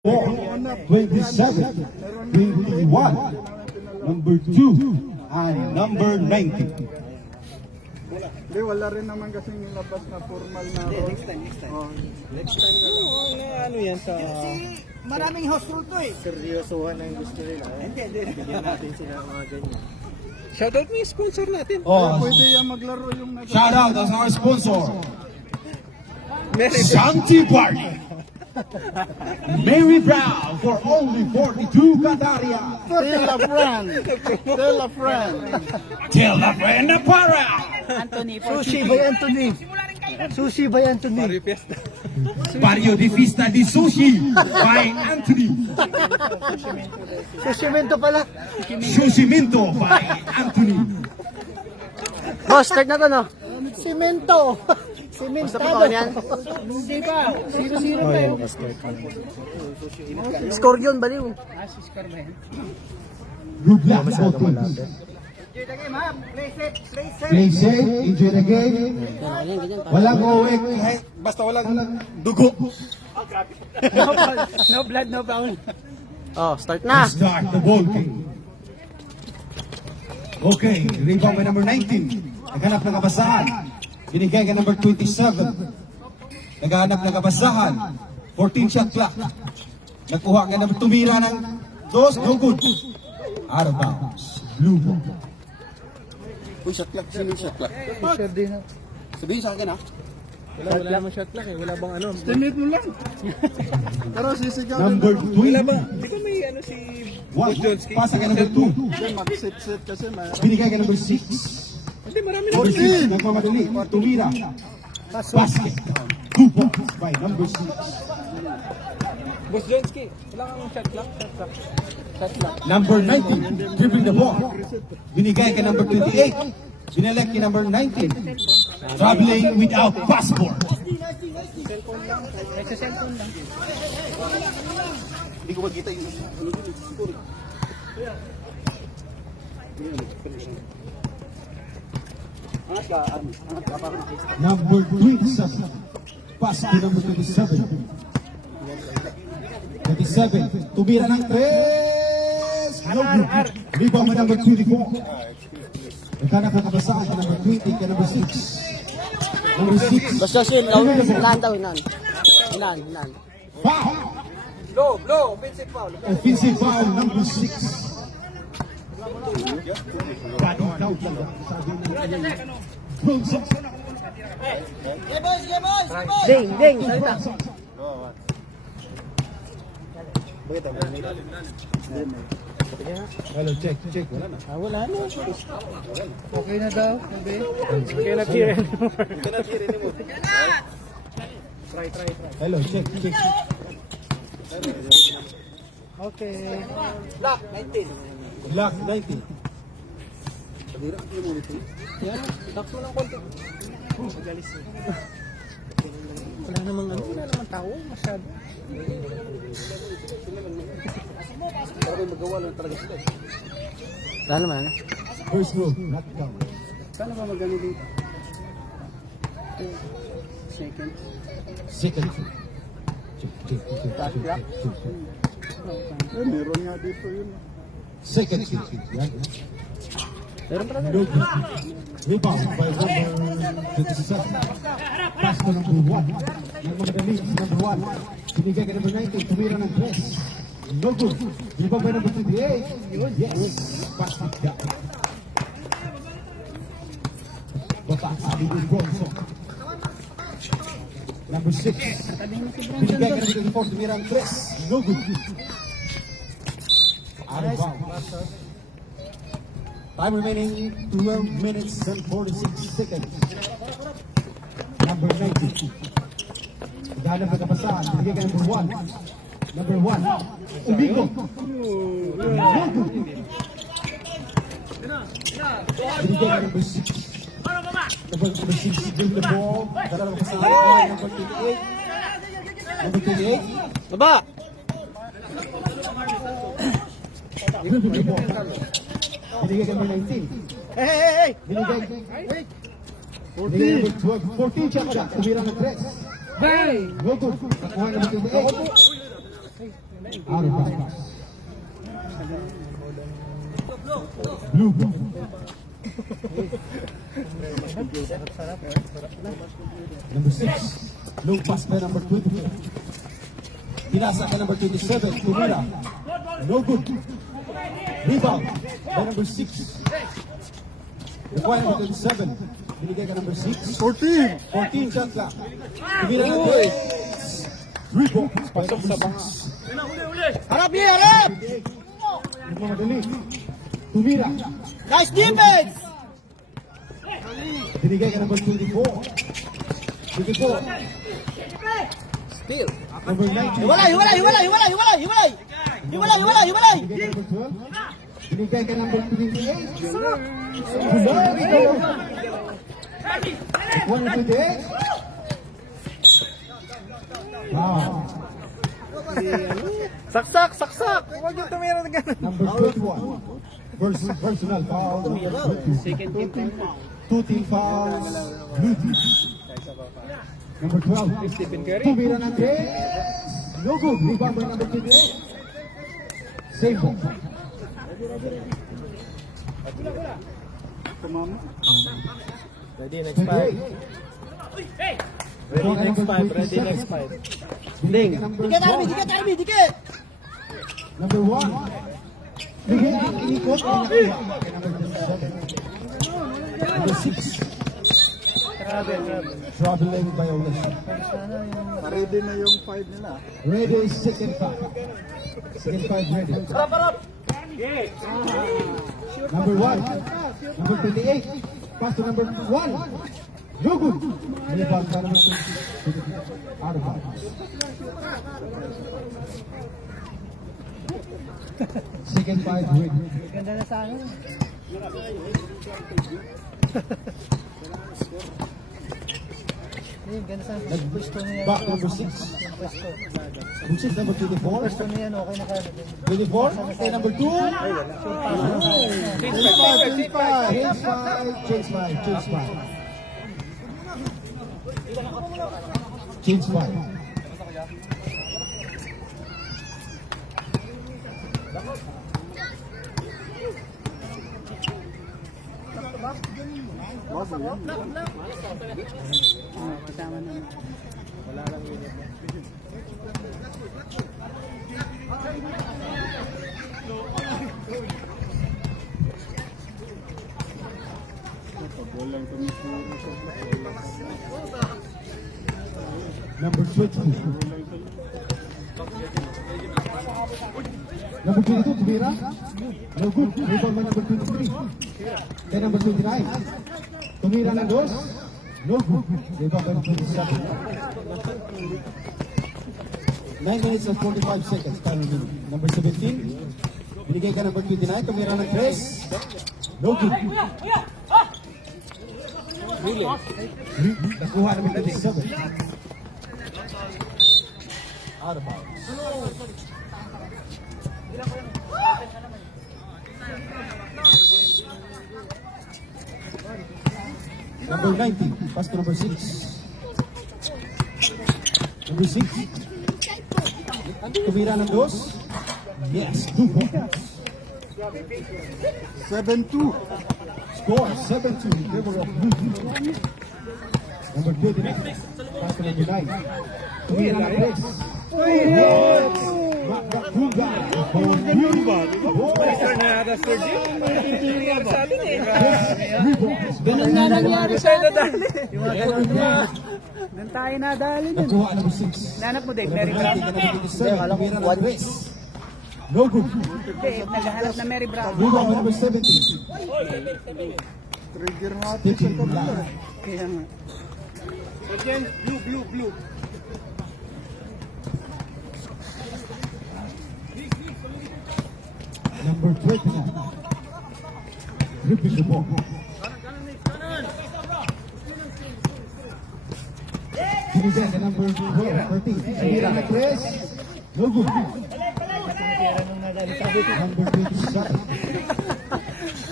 27, 21, number 2, and number 90. Hindi, wala rin naman kasing labas na formal na role. Next time. Next time na lang. Ano yan sa Maraming host rule to eh. seryosohan ng gusto nila. Hindi. Bigyan natin sila ng mga ganyan. Shoutout mo yung sponsor natin. Pwede yan maglaro yung Shout out to our sponsor, Mary Shanti Party. Mary Brown for only 42 Qataria. Tell a friend. Tell a friend. Tell a friend para. Sushi by Anthony. Sushi by Anthony. Mario Fiesta. Barrio de Fiesta di Sushi by Anthony. Sushimento pala. Sushimento by Anthony. Boss, start na to no? Simento. Simentado. Hindi pa. 0-0 tayo. Score yun, baliw. Good luck po teams. Enjoy the game ha. Play safe. Play safe, enjoy the game. Walang uwi. Basta walang dugo. No blood, no foul. Oh, start na. Start the ball game. Okay, rebound by number 19. Naghanap ng kabasahan. Binigay ka number 27. Naghanap ng kabasahan. 14 shot clock. Nagkuha ka number tumira ng dos. No good. Out of bounds. Blue ball. Uy, shot clock. Sino yung shot clock? Sabihin sa akin ha. Wala namang shot clock eh. Wala bang ano? Estimate mo lang. Pero sisigaw Number 20. Di ba may ano si One. Pasa ka number 2. mag-sit-sit kasi may... Binigay ka number 6. Hindi, marami na. 46. Nagmamadali. Tumira. Basket. 2 points by number 6. Boss Jonsky, wala kang shot clock? Shot clock. Number 19, dribbling the ball. Binigay ka number 28. Binelect ka number 19. Traveling without passport. Hindi ko magkita yung... Number 3 sa pass to number 27. 27, tumira ng 3. No good. Rebound by number 24. Naghanap ng kabasahan ka number 20 ka number 6. Number 6. Basta sin, hinan daw, hinan. Hinan. Foul. Blow, offensive foul. Offensive foul number 6. Body down talaga. Sabi ng Bronson. Ding, salita. Hello, check. Wala na. Wala na. Okay na daw. Cannot hear anymore. Try. Hello, check. Okay. Lock, 19. Black 90. Yan, lock mo ng konti. Magalis eh. Wala namang tao, masyado. Pero may magawa lang talaga sila. Wala naman. First move, knockdown. Saan ba magano dito? Second. Second. Check. Meron nga dito yun. Second. Yan. Meron pala. No good. Rebound by number 27. Pass to number 1. Yung mga dalis, number 1. Binigay ka number 19. Tumira ng press. No good. Rebound by number 28. Yes. Pass to that. Bata, sabi ng Bronson. Number 6. Binigay ka number 24. Tumira ng press. No good. Out of bounds. Time remaining 12 minutes and 46 seconds. Number 90. Maghanap na kapasahan. Binigay ka number 1. Number 1. Ubigo. Binigay ka number 6. Number 6. Bring the ball. Maghanap na kapasahan. Number 28. Number 28. Baba! Bring the ball. Binigay ka number 19. Hey! Binigay number 12. 14 shot. Tumira ng 3. Hey! No good. Nakuha number 28. Out of bounds. Blue ball. Number 6. Low pass by number 24. Pinasa ka number 27. Tumira. No good. Rebound by number 6. Nakuha number 27. Binigay ka number 6. 14 shot clock. Tumira ng 3 balls by number 6. Harap niya, harap! Nagmamadali. Tumira. Nice defense! Binigay ka number 24. 24. Steal. Number 19. Hiwalay! Binigay ka number 12. Binigay ka number 28. Nakuha ng 28. Wow. Saksak! Huwag yung tumira na gano'n. Number 21. Personal foul. Second team Two team fouls. Blue team. Number 12. Stephen Curry. Tumira ng 3. No good. Rebound by number 28. Same ball. Ready next 5. 28. Ready next 5. Ready next 5. Ding. Number Dikit, Arby! 1. Dikit, Arby! Dikit! Number 1. Bigyan ang inikot ang nakuha. Kay number 27. Number 6. Traveling violation. Ready na yung 5 nila. Ready, second 5. Second 5 ready. Number 1. Number 28. Pass to number 1. No good. Rebound by number 2. Out of bounds. Second 5 ready. Ganda na sa akin. Ganda sa pwesto niya. Back number 6. Pwesto. Which is number 24. Pwesto niya, okay na kaya. 24. And number 2. Change 5. Number 20. Number 22, Tumira. No good. Rebound by number 23. Then number 29. Tumira ng 2. No good. Rebound by number 27. 9 minutes and 45 seconds. Final minute. Number 17. Binigay ka number 29. Tumira ng 3. No good. Nakuha namin 27. Out of bounds. Number 19, pass to number 6. Number 6. Tumira ng 2. Yes, 2 points. 7-2. Score 7-2 in favor of Blue Team. Number 29, pass to number 9. Tumira ng 3. Yes! Makakuga. Sir na yata, Sir Jim. Nangyari sa atin eh. Ganun na nangyari sa Tayo nadali. Ganun tayo nadali din. Nakuha number 6. Nanap mo, Dave, Number Mary Brown. 19 ka number 27. Tumira ng 3. No good. Dave, naghahanap na Mary Brown. Rebound by number 17. Trigger natin sa Taking kabila. line. Kaya nga. Sir Jim, blue. Number 29. Ripping the ball. Binigay ka number 13. Tumira ng 3. No good. Number 27.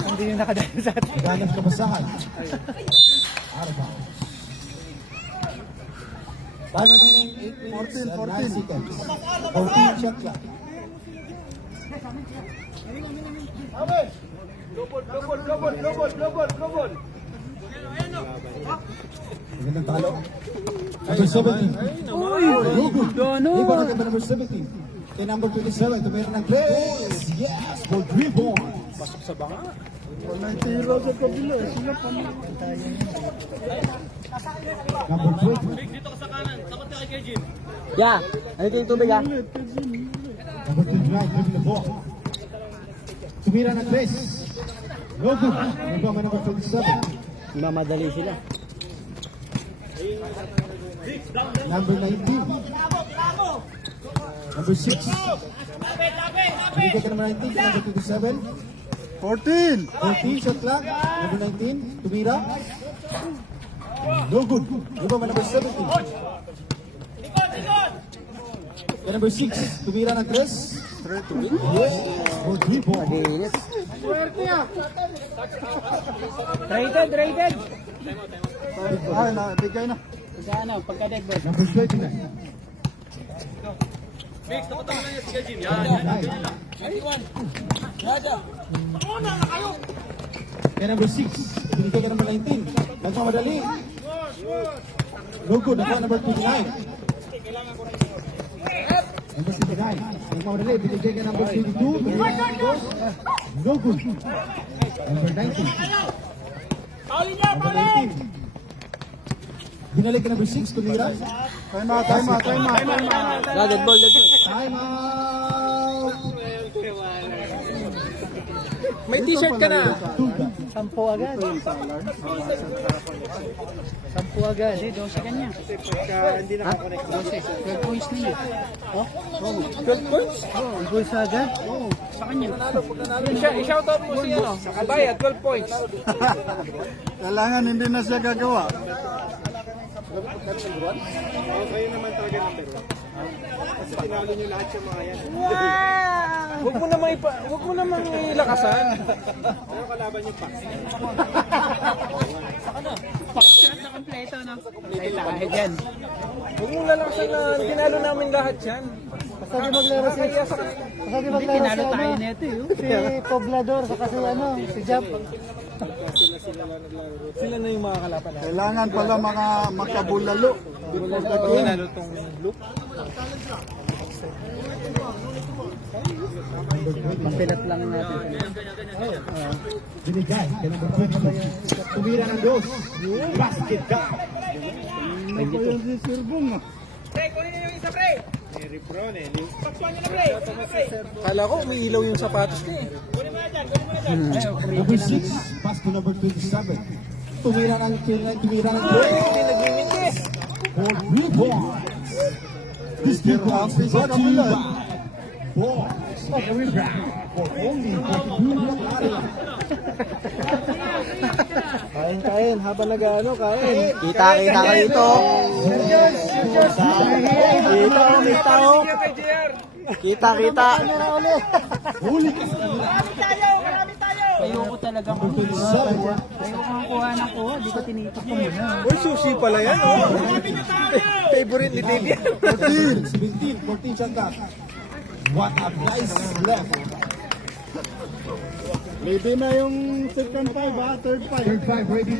Hindi yung nakadali sa atin. Ganap kabasahan. Out of bounds. Time remaining 8 minutes and 9 seconds. 14 shot clock. Magandang talo. Number 17. Rebound again by number 17. Kay number 27, tumira ng Grace. Yes, for 3 points. Pasok sa banga. Number 20. Yeah, ano yung tubig ah? Number 29, dribbling the ball. Tumira ng Grace. No good. Rebound by number 27. Mamadali sila. Number 19. Number 6. Binigay ka number 19, number 27. 14. 14 shot clock. Number 19, tumira. No good. Rebound by number 17. Kay number 6, tumira ng Chris. Yes, for 3 points. Rated. Ay, na, bigay na. Ano, pagka-degbert. Number 29. Kaya number 6, binigay ka number 19. Nagmamadali. No good. Nakuha number 29. Number 69. Nagmamadali. Binigay ka number 22. No good. Number 19. Number 19. Binalik ka number 6. Tumira. Time out. Dead ball. Time out. May t-shirt ka na. Sampo agad. Sampo agad. Hindi, 12 ka niya. Hindi nakakonect. 12 points na yun. 12 points? Goals agad? Oo. Sa kanya. I-shoutout mo si ano, Abaya, 12 points. Kailangan hindi na siya gagawa. Kayo naman talaga number 1. Kasi tinalo niyo lahat yung mga yan. Huwag mo namang ilakasan. Pero kalaban niyo pa. Pakshot na kompleto, no? Kompleto kahit yan. Huwag mo lalakasan na tinalo namin lahat yan. Sabi maglaro si... Sabi maglaro si ano? Si Poblador, saka si ano? Si Jump. Sila na yung mga kalaban natin. Kailangan pala mga makabulalo. Tinalo tong look. Mapilat lang natin. Binigay ka number 22. Tumira ng dos. Basket ka. Ano pa yung si Sirbong ah? Kala ko umiilaw yung sapatos niya eh. Number 6. Pass to number 27. Tumira ng dos. Hindi nagmimingkis. For 3 points. This game is brought to you by Boys of the Rebound for only 42 area. Kain, habang nag-ano, kain. Kita kayo ito. Kita. Huli ka sa kanila. Ayoko talaga kung Number 27. ayoko kang kuha ng kuha. Di ko tinitok ko muna. Uy, sushi pala yan, oh. Favorite ni Dave yan. 14 shot clock. What a nice left. Ready na yung second 5 ha? Third 5. Third five ready.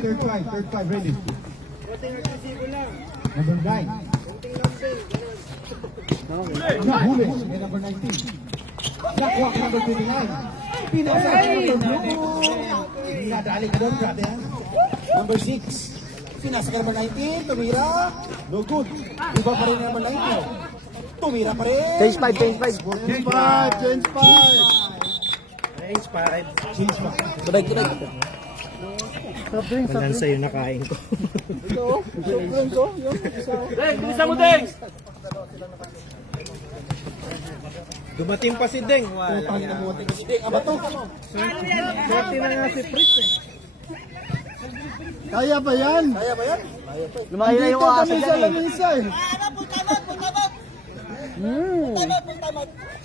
Number 9. Nahuli. May number 19. Nakuha ka number 29. Pinasa ka number 2. Nadali ka doon, grabe yan. Number 6. Pinasa ka number 19. Tumira. No good. Iba pa rin yung number 19. Tumira pa rin. Change 5. Change 5. Change pa. Tubig. Walang sa'yo nakain ko. Dumating pa si Deng. Wala. Putang ina mo. Ding, aba to. Swerte na nga si Pris eh. Kaya ba yan? Lumaki na yung Dito aso kami sa dyan eh. lamisa eh.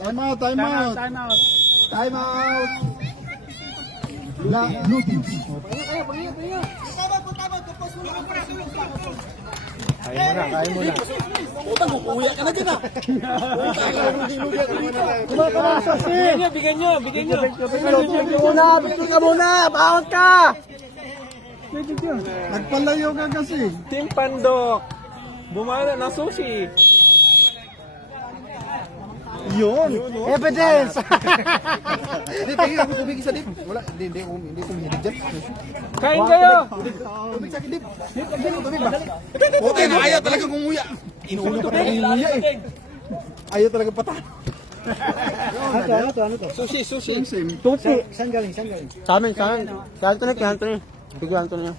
Time out. Time out. Blue team. Kaya mo na. Utang mo, kuya ka na dyan ah. Bigyan nyo. Bigyan ka muna, bawat ka. Nagpalayo ka kasi. Team Pandok. Bumana ng sushi. Evidence! Hindi, tingin ako tubig isa dip. Wala, hindi ko mahilig dyan. Kain kayo. Tubig sa akin dip. Tubig ba? Okay na, ayaw talaga kumuya. Inuuna pa talaga yung muya eh. Ayaw talaga pata. Ano to? Sushi. Same. Saan galing? Sa amin. Kay Anthony. Bigyan Anthony niya.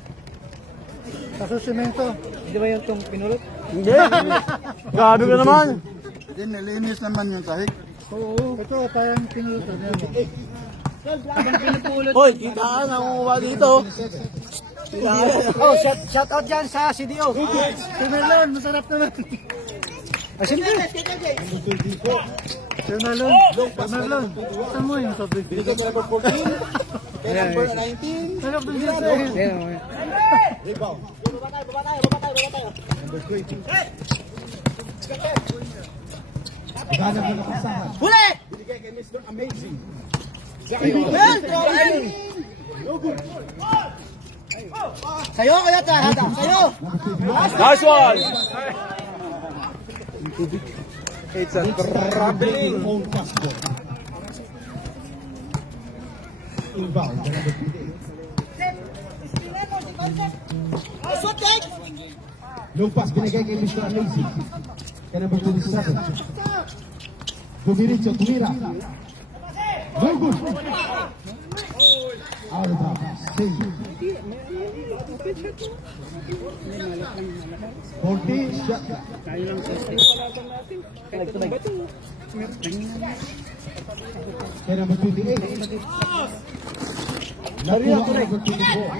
Sa susimento. Hindi ba yung itong pinulot? Hindi. Grabe ka naman. Hindi, nilinis naman yung sahig. Oo. Ito, tayang pinulot. Hoy, kita ka nangunguha dito. Oh, shout out dyan sa CDO. Si Merlon, masarap naman. Siyempre. Si Merlon. Saan mo yung soft drink? Bigay ka number 14. Kaya number 19. Sarap din siya sa Rebound. Number 20. Ganap na kapasahan. Huli! Binigay kay Mr. Amazing. Sa'yo, kaya tahada. Sa'yo! Nice one. It's a traveling own passport. Inbound. Number 28. Long pass binigay kay Mr. Amazing. Kaya number 27. Dumiritso, tumira. No good. Out of bounds. Save. 14 shot. Kaya number 28. Nakuha ko number 24.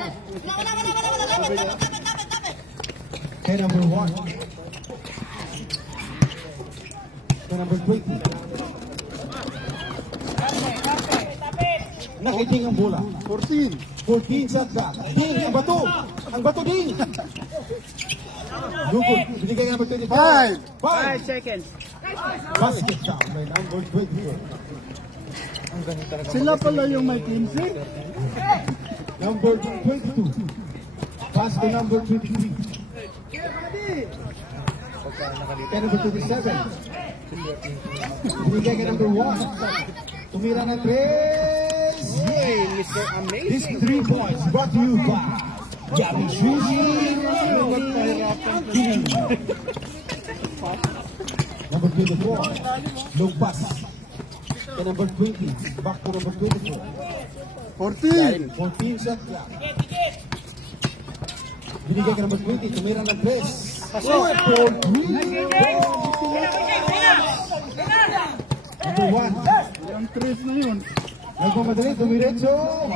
Kaya number 1. Kaya number 20. Nakiting ang bola. 14. 14 shot clock. Ding, ang bato. Ang bato ding. Lugod. Binigay ka number 25. 5 seconds. Basket down by number 24. Sila pala yung may 15. Number 22. Pass to number 23. Kaya number 27. Binigay ka number 1. Tumira na 3. Yay, Mr. Amazing. These 3 points brought to you by Yummy Sushi. Number 24. Long pass. Kaya number 20. Back to number 24. 14. 14 shot clock. Binigay ka number 20. Tumira ng 3. Pasok. Number 1. Yung 3 na yun. Nagmamadali. Dumiretso.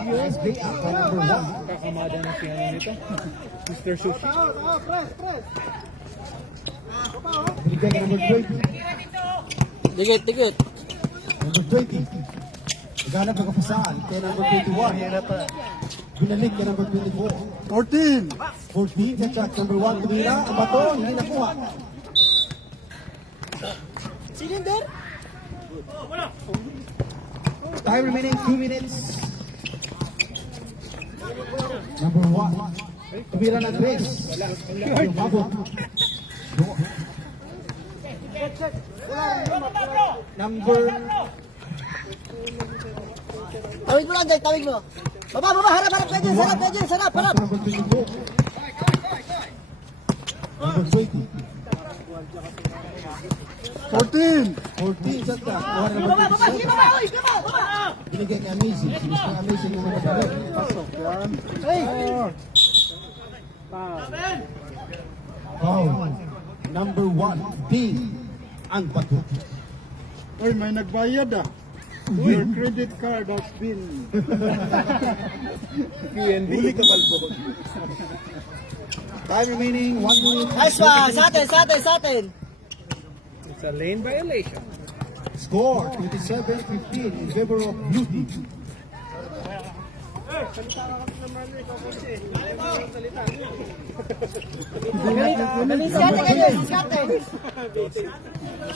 Yes, play up by number 1. Kakamada na siya nito. Mr. Sushi. Binigay ka number 20. Dikit. Number 20. Naghanap ng kapasahan. Kaya number 21. Binalik kay number 24. 14. 14 sa shot. Number 1. Tumira. Ang bato. Hindi nakuha. Cylinder? Time remaining 2 minutes. Number 1. Tumira ng 3. Yung mabot. Number Tawid mo lang, Jay. Tawid mo. Baba. Harap. Harap. number 24. Number 20. 14. 14 sa top. Kuha na number 27. Binigay kay Amazing. Si Mr. Amazing yung namadali. Pasok yan. Foul. Number 1. Dean. Ang bato. Uy, may nagbayad ah. Your credit card has been... Huli ka balbo. Time remaining 1 minute. Nice one. Sa atin. It's a lane violation. Score 27-15 in favor of Blue Team. Diskarte kayo, diskarte.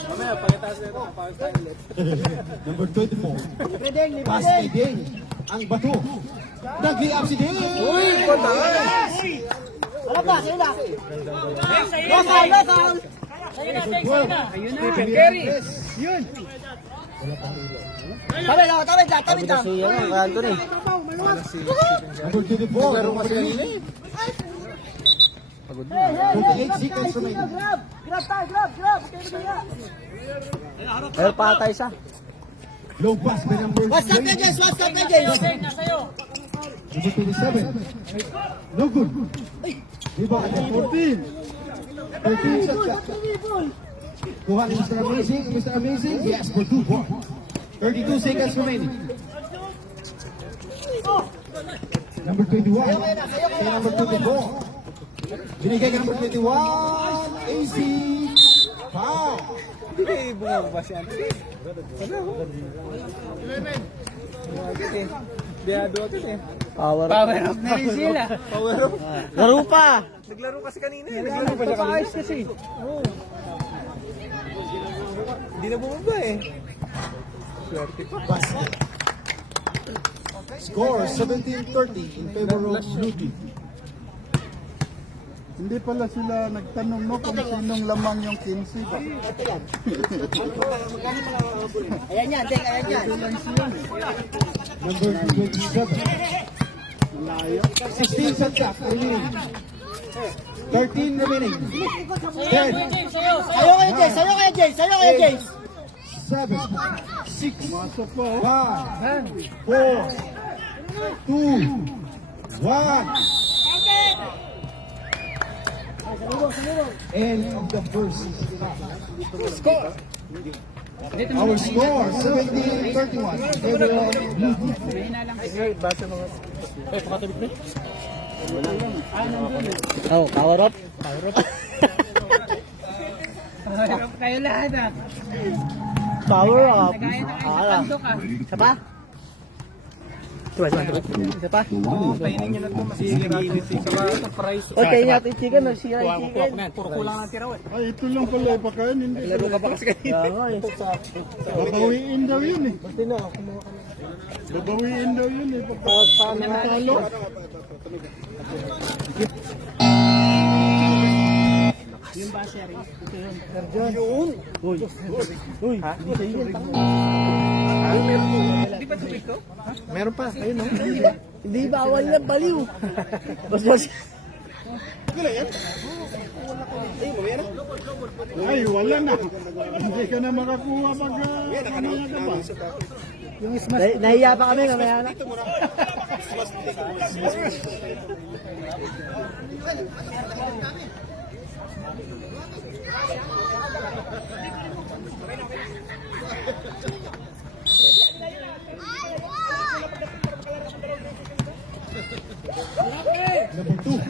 Mamaya, pagkataas na ito, pagkataas tayo ulit. Number 24. Pwedeng, Pass kay Ding. Ang bato. Nag-i-up si Ding. Uy, patay! Wala ba, sa'yo na. No foul, no foul. Stephen Curry! Yun. Tawid lang, tawid lang, tawid lang. Number 24. Laro kasi kanina eh. 28 seconds remaining. Grab, grab tayo, grab. Pero patay siya. Low pass by number What's up, 20. James? What's up, James? Number 27. No good. Rebound at 14. 13 shot clock. Kuha ni Mr. Amazing. Mr. Amazing, yes, for 2 points. 32 seconds remaining. Number 21. Kay number 24. Binigay kay number 21. AC. Foul. Hindi kayo bumaba si Ante. Ano ako? 11. Biyado ako eh. Power up na rin sila. Power up. Laro pa. Naglaro kasi kanina eh. Naglaro pa siya kanina. Kasi. Hindi na bumaba eh. Swerte pa. Basket. Score 17-30 in favor of Blue Team. Hindi pala sila nagtanong no kung sinong lamang yung 15 ba? Ayan yan, Deng, ayan yan. Number 27. 16 shot clock remaining. 13 remaining. 10, Sayo kayo, James. Sayo kayo, James. Sayo kayo, James. 7, 6, Masok po. 5, 4, 2, 1. End of the first score. Our score 17-31 in favor of Blue Team. Oh, power up. Kayo lahat ah. Power up. Nagaya ka. Isa pa? Isa pa? Painin nyo na ito. Masigil natin ito. Sa price. O, kayo natin chicken. Nagsira yung chicken. Puro kulang ng tira. Ay, ito lang pala ipakain. Hindi. Laro ka pa kasi kanina. Babawiin daw yun eh. Babawiin daw yun eh. Pagkatalo. Yung baseri. Uy, hindi sa iyo. Di ba tubig ko? Meron pa. Ayun, no? Hindi bawal yan, baliw. Bas. Ay, wala na. Hindi ka na makakuha pag mamaya ka ba? Nahiya pa kami, mamaya na. Number 2.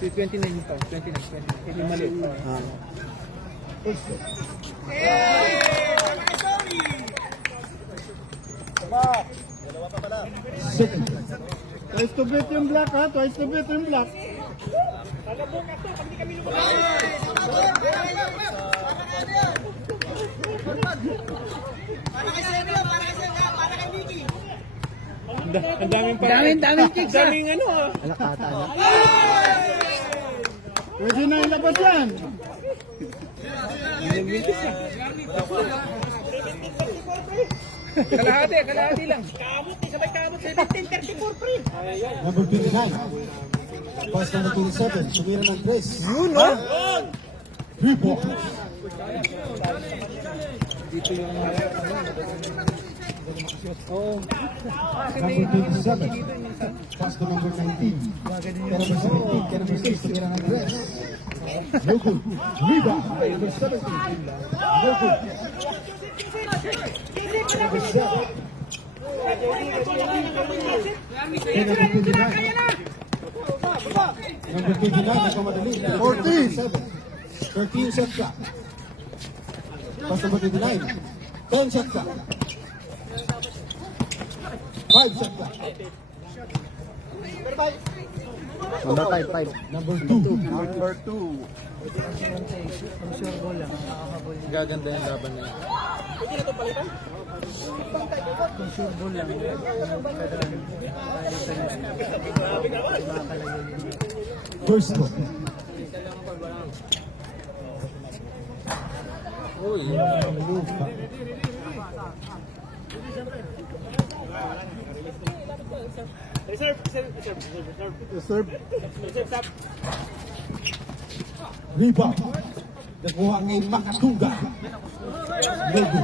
Si 29 ito. 29. Hindi mali. Second. Twice to beat yung black ha. Twice to beat yung black. Ang daming kicks. Daming ano ah. Alakata na. Pwede na ilabas yan. Kalahati lang. Number 29. Pass number 27. Sumira ng Chris. Yun no? 3 points. Dito yung Oo. Number 27. Pass to number 19. Kaya number 17. Kaya number 6. Sumira ng Chris. No good. Rebound by number 17. No good. Number 7. Kaya number 29. Number 29, nagkamadali. 13 shot clock. Pass number 29. 10 shot clock. 5 shot clock. Number 5. Number 2. Number 2. Gaganda yung laban na yun. Sure ball lang. First goal. Uy. Serve. Rebound. Nakuha ngay Makatunga. Logo.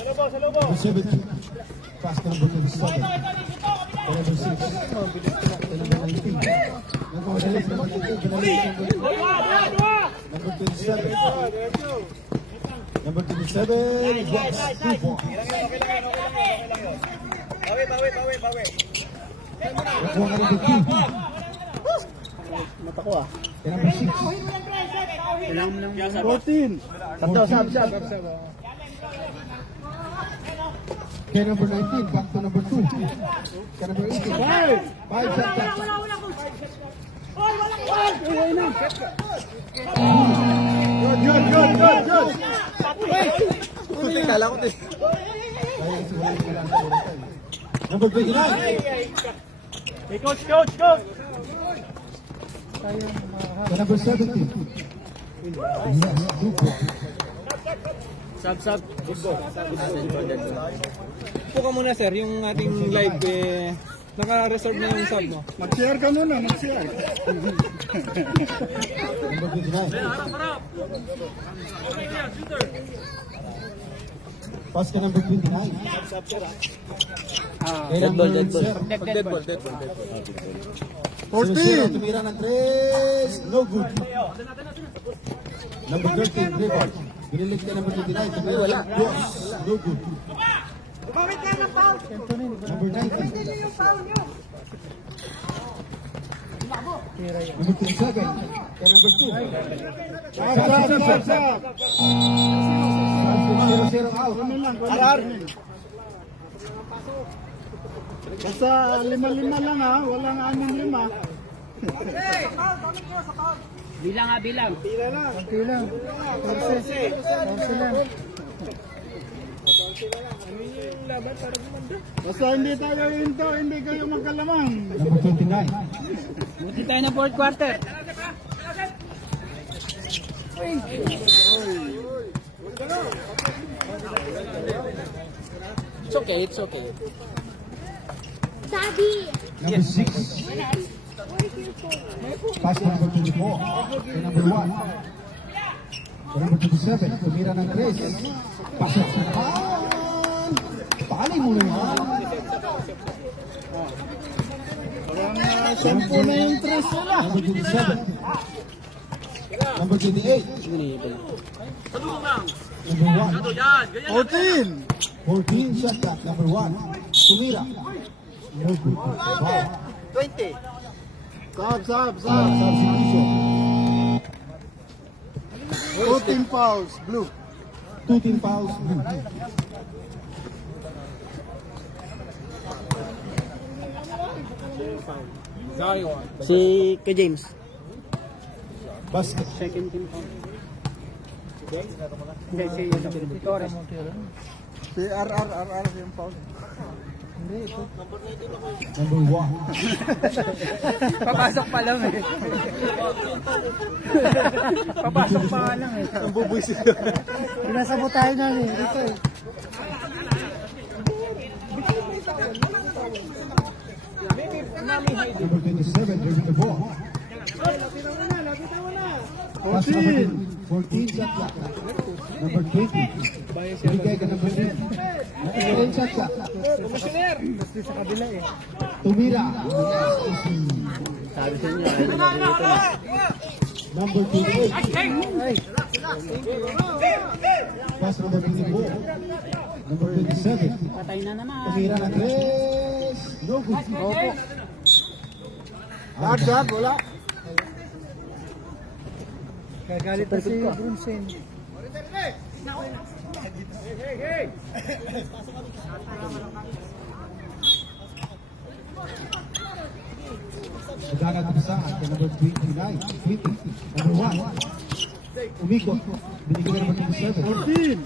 Number 17. Pass number 27. Number 6. Number 19. Nagkamadali sa number 19. Number 27. Number 27. Yes. 2 points. Nakuha nga number 2. Mata ko ah. Number 6. 14. Tatlo, sab. Kaya number 19, back to number 2. Kaya number 18. 5 shot clock. Good. Puti, kala ko din. Number 29. Kaya number 17. Yes, 2 points. Sab. Upo ka muna sir, yung ating live naka-reserve na yung sub mo. Mag-share ka muna, mag-share. Number 29. Pass ka number 29. Kaya number 7. Dead ball. 14. Tumira ng 3. No good. Number 13. Rebound. Binilig ka number 29. Tumira ng 2. No good. Number 19. Number 27. Kaya number 2. Sab. 0-0 out. Arar. Basta 5-5 lang ha, walang 6-5. Bilang. Basta hindi tayo hinto, hindi kayo magkalamang. Number 29. Buti tayo na fourth quarter. It's okay. Daddy! Number 6. Pass number 24. Kaya number 1. Kaya number 27. Tumira ng 3. Pasok sa naman. Pali mo na yan. Parang 10 na yung 3 nila. Number 27. Number 28. Number 1. 14. 14 shot clock. Number 1. Tumira. No good. Wow. 20. Sab. Substitution. 14 fouls, blue. 2 team fouls. Blue. Si K. James. Basket. Si Torres. Si RR yung foul. Number 1. Papasok pa lang eh. Papasok pa lang eh. Ang bubuisit. Pinasabot tayo na rin. Dito eh. Number 27. Dribbling the ball. 14 shot clock. Number 20. Binigay ka number 10. 10 shot clock. Sa kabila eh. Tumira. Sabi sa inyo, ayun na dito na. Number 28. Pass number 24. Number 27. Patay na naman. Tumira ng 3. No good. Jab, wala. Gagalit na si Brunson. Naghanap na sa akin, number 29, 20, number 1. Umikot, binigyan ng number 27.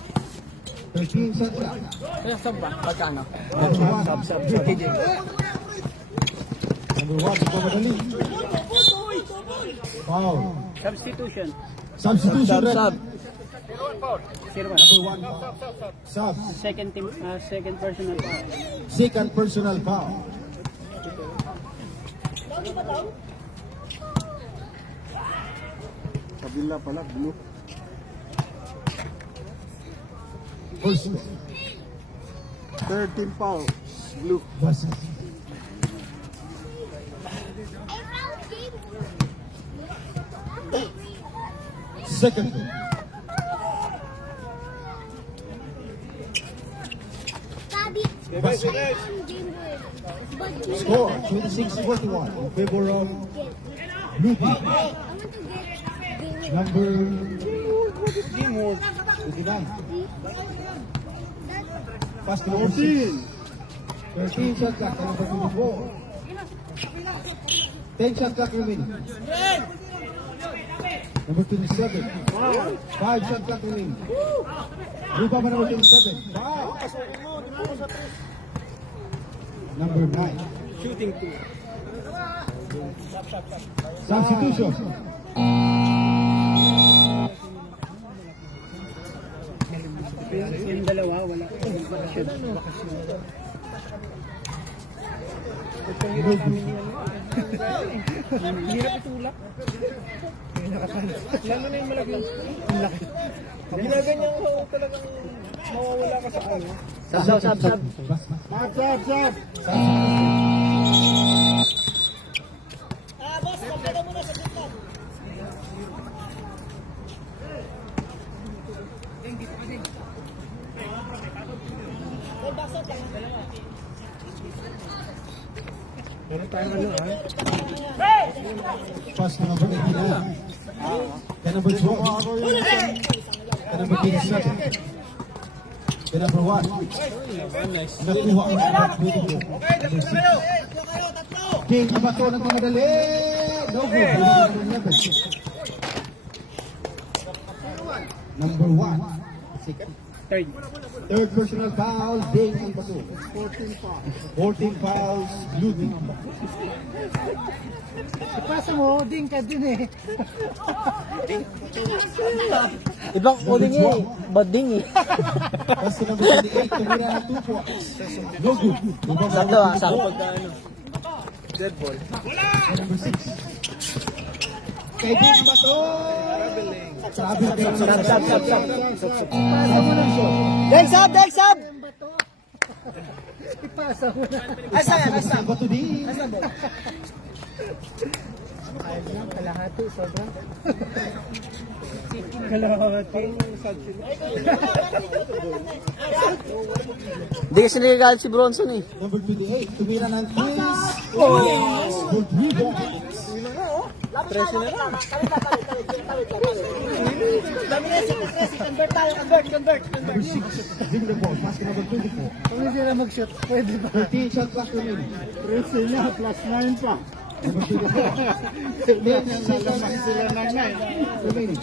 13 sa shot. Kaya sab ba? Pagkano? Number 1, number 1, pagmamadali. Foul. Substitution. Substitution, red. Zero one. Number 1, sub. Second team, second personal foul. Second personal foul. Kabila pala, blue. First, 13 fouls, blue. Basta. Second. Basta. Score 26-41 in favor of Blue Team. Number 29. Pass to number 6. 13 shot clock, number 24. 10 shot clock remaining. Number 27. 5 shot clock remaining. Rebound by number 27. Number 9. Shooting 2. Substitution. Yung dalawa, wala. Hirap itulak. Lalo na yung malaki. Ang laki. Ginaganyan ko talagang mawawala ka sa ano. Sab. Meron tayong ano ha. Pass to number 89. Then number 12. Then number 27. Then number 1. Nakuha ang number 24. Number 6. King Abato nagmamadali. No good. Number 1. Third. Third personal foul, Ding Abato. 14 fouls, Blue Team. Ipasa mo, ding ka din eh. Ibang uling eh. Bading eh. Pass to number 28, tumira ng 2 points. No good. Sakto ah. Sakto pagka ano. Dead ball. And number 6. Kay Ding Abato. Sabi na Sab. Ipasa mo na siya. Deg sab! Ipasa mo na. Asa Abato din. Ayos lang, kalahati, sobra. Hindi kasi nagagalit si Bronson eh. Number 28, tumira ng 3. Good rebound. Preso na lang. Number 6, bring the ball. Pass to number 24. Kung hindi na mag-shoot, pwede ba? 13 shot clock remaining. Presi niya, plus 9 pa. Number 24. 10 seconds Sila ng 9. remaining.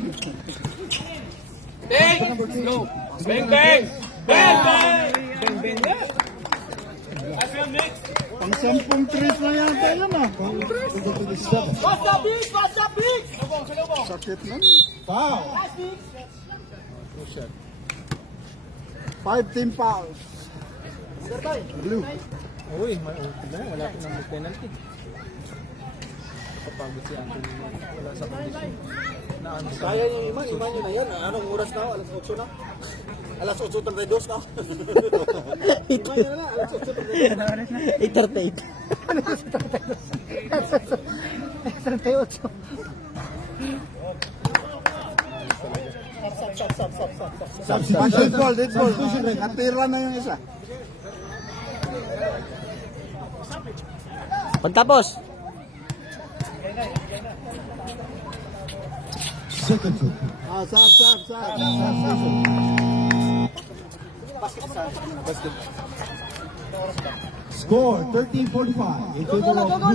Number 3. Bang, bang! Bang, bang! Ang 10 trees na yata yun ah. Number 27. Sakit na. Foul. 15 fouls. Blue. Uy, wala ko ng penalty. Kapagod si Anthony. Wala sa kondisyon. Kaya niyo iman nyo na yan. Anong oras na? Alas 8 na? Alas 8:32 na? Iman nyo na, alas 8:38. 38. Dead ball. Natira na yung isa. Pagtapos, Second foot. Sab. Score 13-45 in favor of Lupi.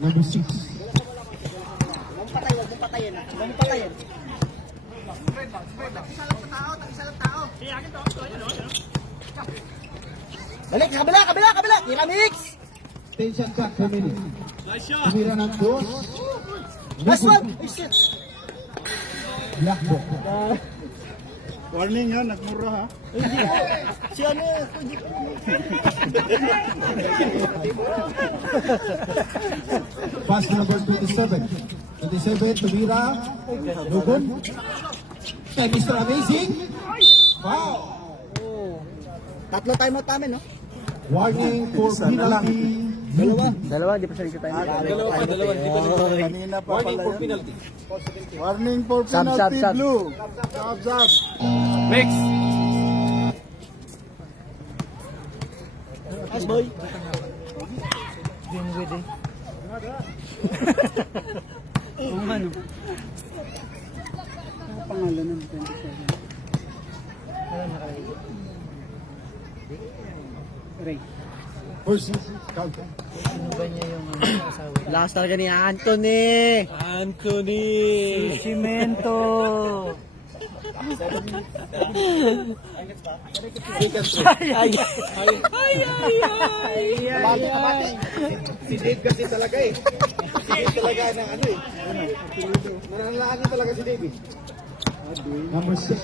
Number 6. Balik, kabila. Tira mix. 10 shot clock per minute. Tumira ng dos. Last one. Ay, shit. Black ball. Warning ha, nagmura ha. Si ano? Pass to number 27. 27, tumira. Lugon. Kay Mr. Amazing. Wow. Tatlo timeout namin, no? Warning for penalty. Dalawa, di pa sa tayo. Kanina pa pala yan. Warning for Sab. penalty, blue. Sab. Next. Nice boy. Kung ano. Ano pangalan ng 27? Ray. First count. Last talaga ni Anthony. Cimento. Si Dave kasi talaga eh. Si Dave talaga ng ano eh. Nananlaan talaga si Dave eh. Number 6.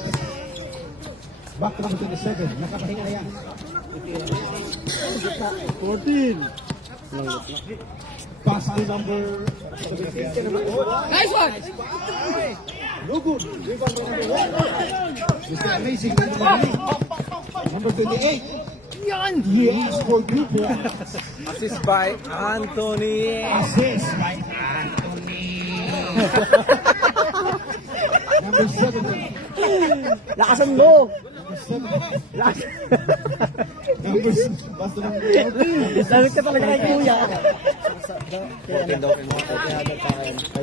Back to number 27. Nakapahinga na yan. 14. Pass to number 17. Nice one! Lugun. Rebound by number 1. Mr. Amazing. Number 28. Yes, for group one. Assist by Anthony. Assist by Anthony. Number 7. Lakasan mo. Number 6. Pass to number 14. Lamig ka talaga kay Kuya.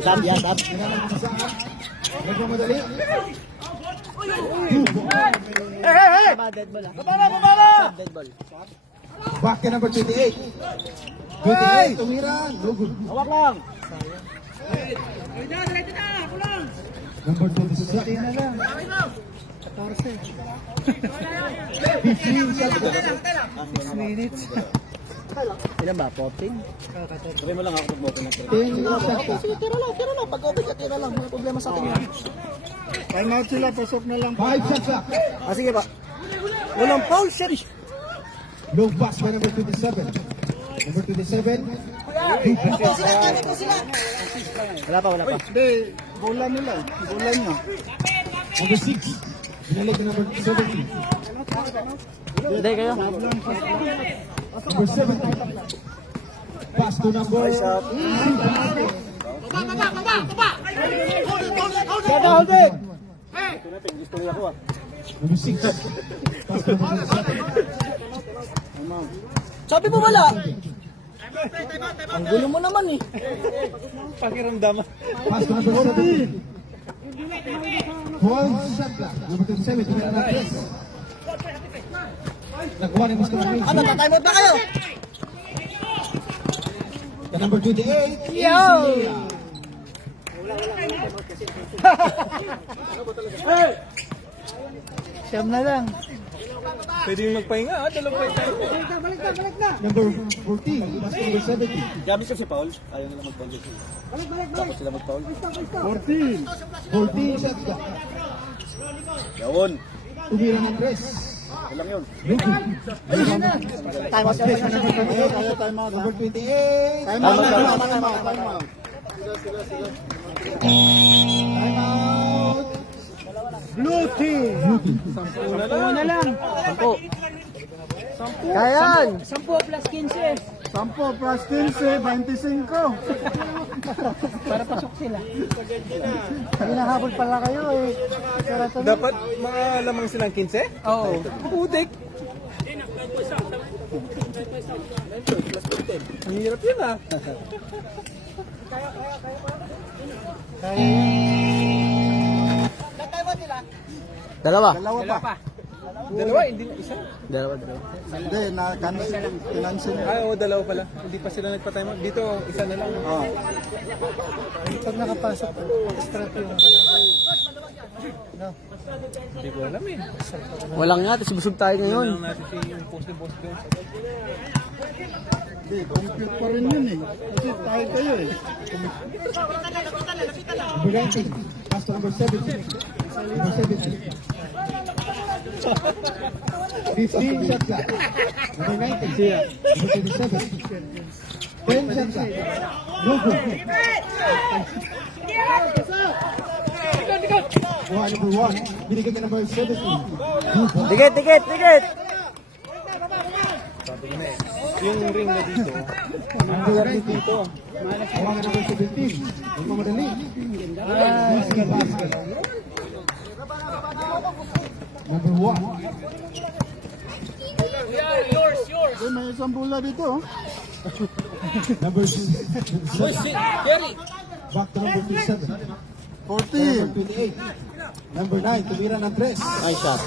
Sab, yan, sab. Nagmamadali. Dead ball. Sab, dead ball. Back to number 28. 28. Tumira. Lugun. Hawak lang. Number 27 na lang. 15 shot clock. Ilan ba? 14? 10 shot clock. Tira lang. Pag-open ka, tira lang. May problema sa atin yan. Time out sila, pasok na lang. 5 shot clock. Sige pa. Walang foul, shit. Low pass by number 27. Number 27. Wala pa. Hindi, bola nila. Bola nyo. Number 6. Binalik na number 70. Hindi kayo. Number 70. Pass to number... Number 6. Pass to number 7. Sabi mo wala. Ang gulo mo naman eh. Pakiramdam. Pass to number 7. 12 shot clock. Number 27. Tumira na press. Nakuha ni Mr. Amazing. Ano, time out na kayo? The number 28. Yo! Siyam na lang. Pwede yung magpahinga, dalawang tayo. Number 14. Pass to number 70. Gabi kasi Paul. Ayaw nila mag-Paul. Tapos sila mag-Paul. 14. 14 shot clock. Yawon. Tumira ng press. Walang yun. Lugun. Time out. Pass to number 28. Time out. Number 28. Time out. Time out. Blue team. Una lang. 10. Kayan. 10 plus 15. 10 plus 15, 25. Para pasok sila. Hinahabol pala kayo eh. Dapat mga lamang silang 15? Oo. Putik. Ang hirap yun ah. Dalawa. Dalawa pa. Dalawa, hindi na isa. Dalawa. Hindi, pinansin. Ay, oo, dalawa pala. Hindi pa sila nagpa-time out. Dito, isa na lang. Oh. Pag nakapasok, strap yung Hindi ko alam eh. Walang nga, tapos busog tayo Yun ngayon. lang natin si yung post doon. Hindi, compute pa rin yun eh. Kasi tayo kayo eh. Number 19. Pass to number 17. Number 17. 15 shot clock. Number 19. Number 27. 10 shot clock. No good. Number 1. Binigay ka number 17. Dikit, dikit, dikit! Yung ring na dito. Number 19 dito. Hawakan number 17. Yung mamadali. Easy basket. Number 1. Uy, may isang bola dito. Oh. Number 7. Back to number 27. 40. Number 28. Number 9. Tumira ng 3. Nice shot.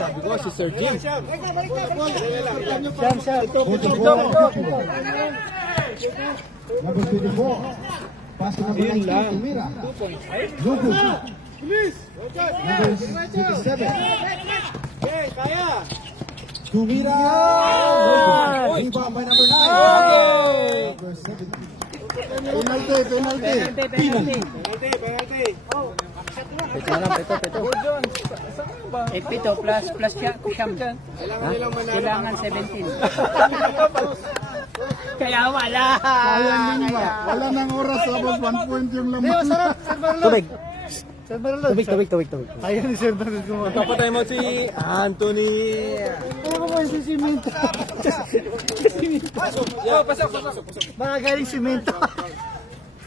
Sabi ko, si Sir Jim. Number 24. Pass to number 19. Tumira. Lugo. Number 27. Tumira. Rebound by number 9. Number 17. Penalty. Pito na lang, pito. Pito plus siyam. Kailangan 17. Kaya wala. Sayang din ba? Wala nang oras, tapos 1 point yung laman. Tubig. Tubig. Ayaw ni Sir Bernard gumawa. Papatay mo si Anthony. Ano ko ba yung simento? Pasok. Baka galing simento.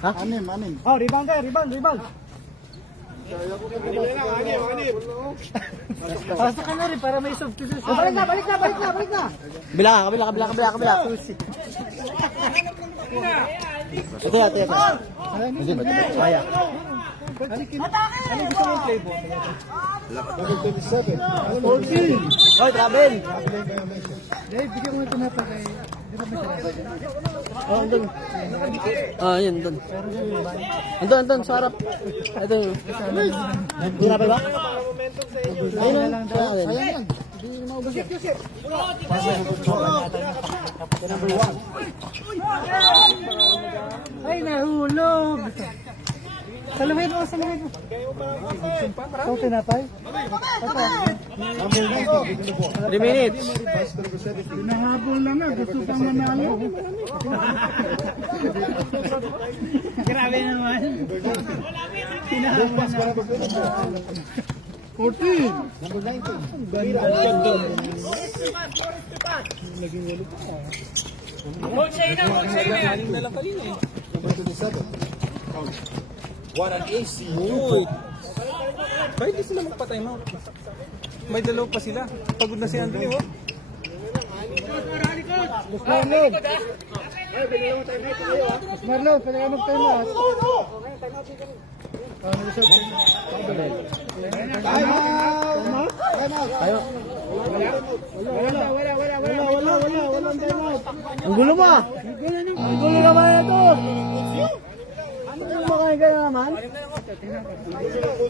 Ha? Anim. Oh, rebound. Pasok ka na rin para may substitution. Balik na. Kabila. Ito. Hindi ba? Kaya. Ano gusto mong flavor? Number 27. 14. Oy, travel. Bigyan mo ito na pa kay... Oh, andun. Yun, andun. Andun, sa harap. Ito yun. Hindi na ba? Ayun lang. Ayan. Number 1. Ay, nahulog. Saluhin mo. Ito tinapay. Number 19. 3 minutes. Pass to number 17. Pinahabol na nga. Gusto pang manalo. Grabe naman. Pass to number 24. 14. Number 19. Tumira. Galing na lang kanina eh. Number 27. What an AC. Uy. Bakit di sila magpa-time out? May dalaw pa sila. Pagod na si Anthony, oh. Marlon, pwede ka mag-time out. Time out! Time out! Tayo. Walang time out. Ang gulo mo. Ang gulo naman ito. Ano makain ka na naman?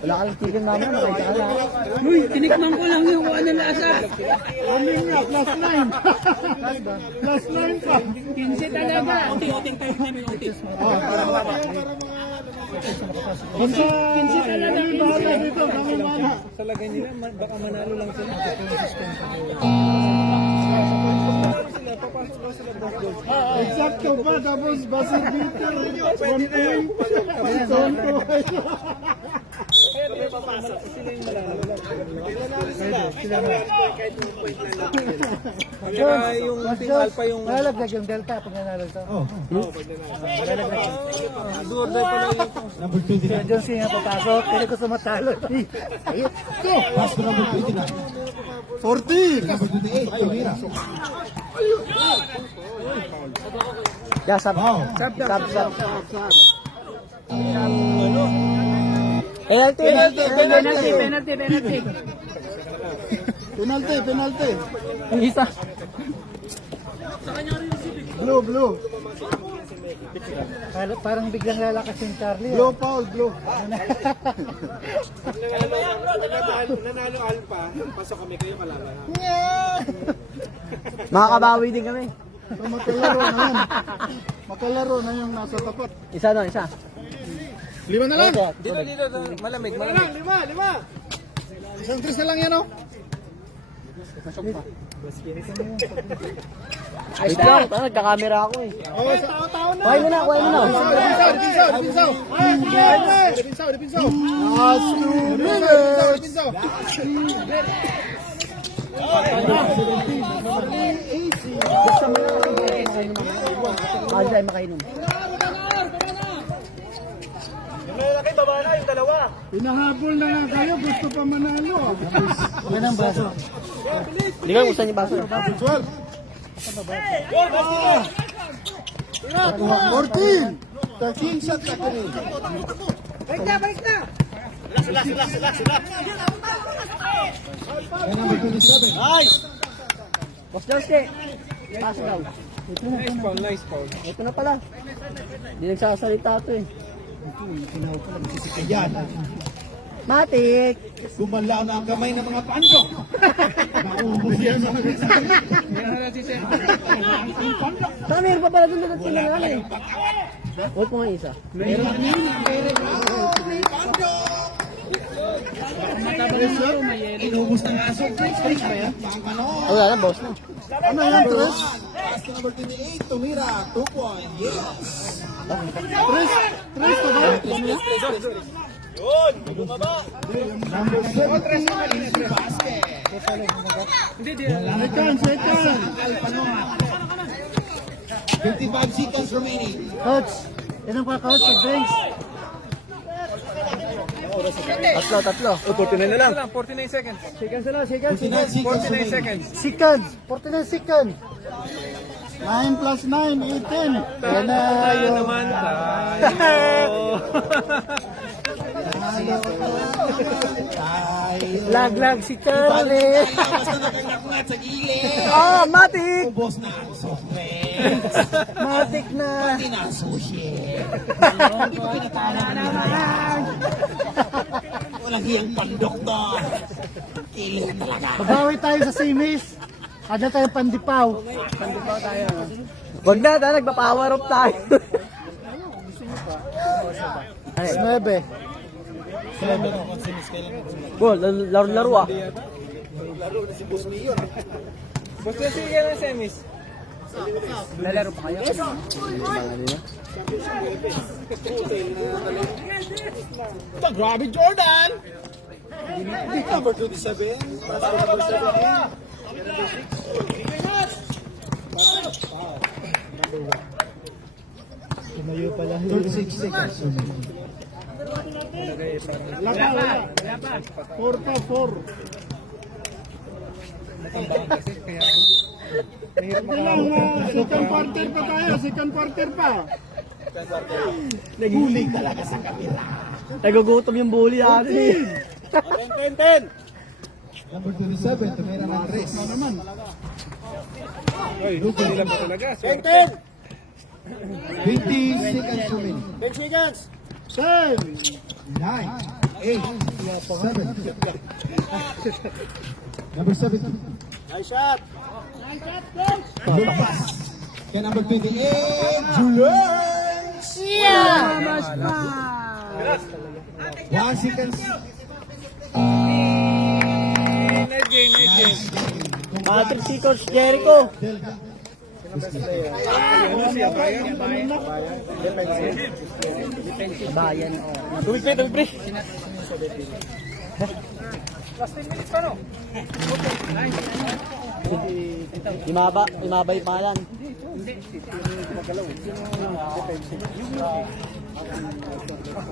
Wala ka lang chicken mama, makain ka na. Uy, tinikman ko lang yung ano lasa. Amin nga, plus 9. Plus 9 pa. 15 talaga. Unting-unting tayo namin, unting. Kinsi talaga. Bahala dito, kami mana. Sa lagay nila, baka manalo lang sila. Papasok daw sila boss goals. Eksakto pa, tapos basket dito. 1 point. Zone 2. Kaya yung Team Alpha yung Malalaglag yung Delta pag nanalo ito. Oh, Malalaglag. Duorday pala yung number 29. John Cena papasok. Pwede ko sumatalo. Pass to number 29. 40! Number 28, Tumira. Yeah, sab. Wow. Sab. Penalty. Penalty! Yung isa. Blue! Parang biglang lalakas yung Charlie. Blue foul, blue. Nanalo Alpha, pasok kami kayo kalaban. Makakabawi din kami. So, makalaro na yan. Makalaro na yung nasa tapat. Isa no, isa. 5 na lang. dito, malamig. Lima! Isang 3 na lang yan, oh. Wait lang, nagka-camera ako eh. Oh, Kuhain mo na. Dipinsaw. Last 2 minutes. Ay, makainom. Pinahabol na nga kayo, gusto pa manalo. Yan ang baso. Hindi ka gusto niyo baso. 14! 13 shot na kini. And number 27. Boss Joske. Paso daw. Nice foul. Ito na pala. Hindi nagsasalita ito eh. Ayan. Matik! Gumala na ang kamay ng mga pando. Maubos yan mga Saka meron pa pala doon na tinangal eh. Huwag mo nga isa. Meron. Inubos ng aso. Wala na, boss na. Ano yan, Tres? Pass to number 28, Tumira. 2 point. Yes. Tres pa ba? Number 17, Easy Basket. Second. 55 seconds remaining. Coach, yan ang pa-coach sa drinks. Tatlo. 49 na lang. 49 seconds. Seconds na, seconds. 59 seconds 49 remaining. seconds. Seconds. 49 seconds. 9 plus 9, 18. Yan na Tayo yung... naman tayo. Laglag si Charlie. Basta nakangak-ngat sa gilid. Oh, Matik! Ubos na ang soft drinks. Matik na. Pati na ang sushi. Walang hiyang pandok doon. Kilid talaga. Babawi tayo sa simis. Ada tayong pandipaw. Pandipaw tayo. Wag na, nagpa-power up tayo. Ay, 9. Well, laro ah. Basta sige ng semis. Lalaro pa kayo? Grabe, Jordan! Number 27. Pass to number 17. Tumayo pala. 36 seconds remaining. Wala pa. 4 pa, 4. Hindi lang, second quarter pa tayo, second quarter pa. Naguling talaga sa kamera. Nagugutom yung bully natin eh. 10. Number 27, Tumira ng 3. Naman. Ay, nila pa talaga. 10. 20 seconds remaining. 10 seconds. 10. 9, 8, 7. Number 17. Nice shot. Good pass. Kaya number 28, Julius. Yeah! 1 seconds. Net game. Patrick si Coach Jericho. Bayan. Tubig pre. Last 10 minutes pa, no? Imaba yung pangalan.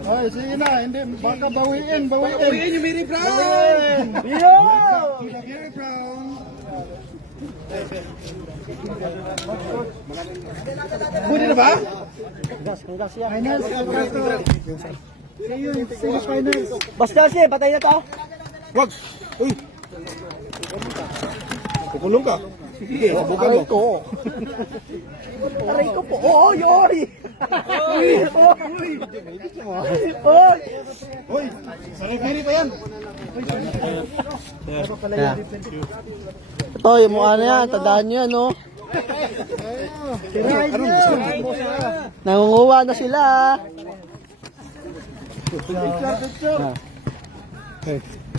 Ay, sige na, hindi, baka bawiin. Bawiin yung Mary Brown! Yo! Mary Brown! Pwede na ba? Congrats yan. Finals, see you in semifinals. Boss Josie, patay na to. Wag! Uy! Kukulong ka. Sige, bukan mo. Aray ko. Aray ko po. Oo, Yori. Oy! Oy! Uy! Sa referee pa yan. Ito, yung mukha na yan. Tandaan nyo yan, no? Nangunguha na sila.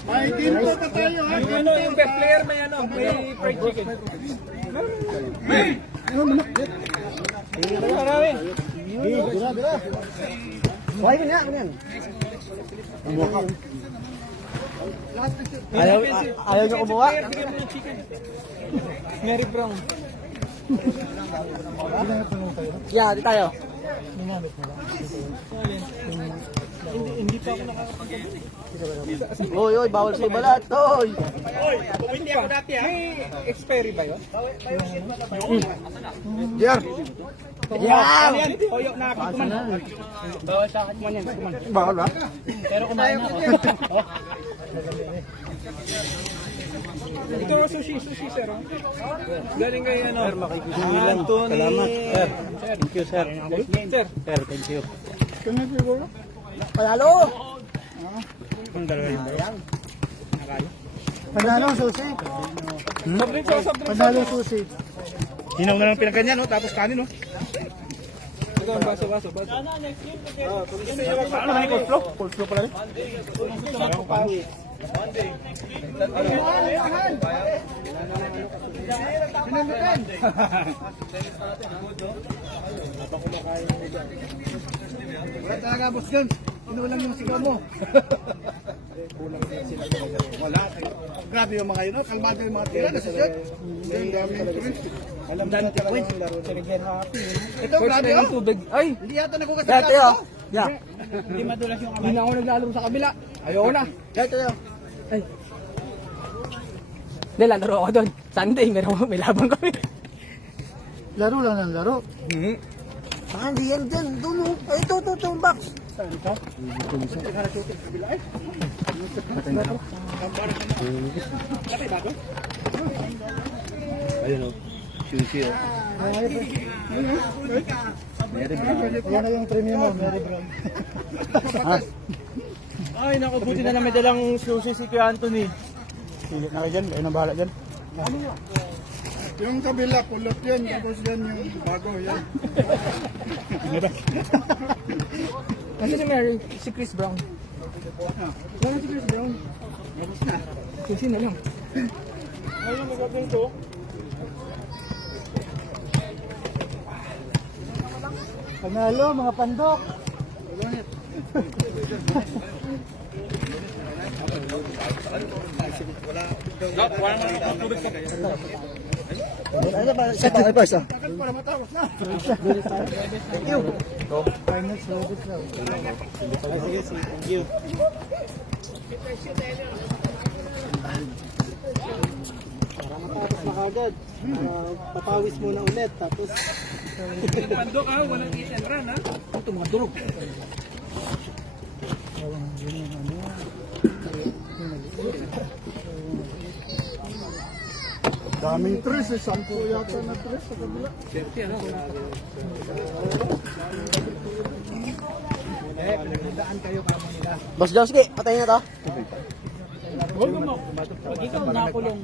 May team po pa tayo ha. Ano, yung best player may ano, may fried chicken. Marami. Buhay ko na yan. Ayaw nyo kumuha? Bigyan mo ng chicken. Mary Brown. Yeah, di tayo. Hindi pa ako nakakapagkabi. Oy, oy, bawal sa balat, oy. Hindi ako dati ha. May expiry ba yun? Jer! Yeah! Toyo na ako kuman. Bawal sa akin man yan. Bawal ba? Pero kumain na ako. Ito sushi sir. Oh. Galing kay ano? Sir, makikisumilan. Salamat. Sir. Thank you sir. Sir. Sir, thank you. Panalo! Panalo, susi. Sobrang sobrang. Panalo, susi. Hinaw na lang pinagganyan, no? Tapos kanin, no? Ito ang baso. Ano naman yung coleslaw? Coleslaw pala rin. Wala talaga, boss Gun. Inulang yung sigaw mo. Wala. Grabe yung mga yun, no? Kalmado yung mga tira. Nasa shot. Ang dami yung tuloy. Alam dati points. Ito, grabe, oh. Tubig. Ay, Hindi yata nagugas Dati, oh. Yeah. hindi madulas yung Hindi na ako naglalaro sa kabila. Ayoko na. Dati, oh. Ay. Hindi, lalaro ako doon. Sunday, may labang kami. Laro lang ng laro. Ah, hindi yan dyan. Doon, oh. Ay, ito, yung box. Ayun, oh. Sushi, oh. Yan na yung premium mo, Mary Brown. Ay, naku, buti na lang may dalang sushi si Kuya Anthony. Sige na dyan, kayo na bahala dyan. Yung kabila, pulot yan. Tapos yan yung bago, yan. Kasi si Mary, si Chris Brown. Wala si Chris Brown. Sushi na lang. Ayun, magagawin to. Panalo, mga pandok. Ano ba? Sa tayo pa, isa. Para matapos na. Thank you. Finals, rabbit raw. Thank you. Tapos na kagad. Papawis muna ulit. Tapos, Pandok ha, walang eat and run ha. Ito, mga durog. daming tres eh. 10 yata na tres sa kabila. Boss Josky, patayin na to. Pag ikaw nakulong,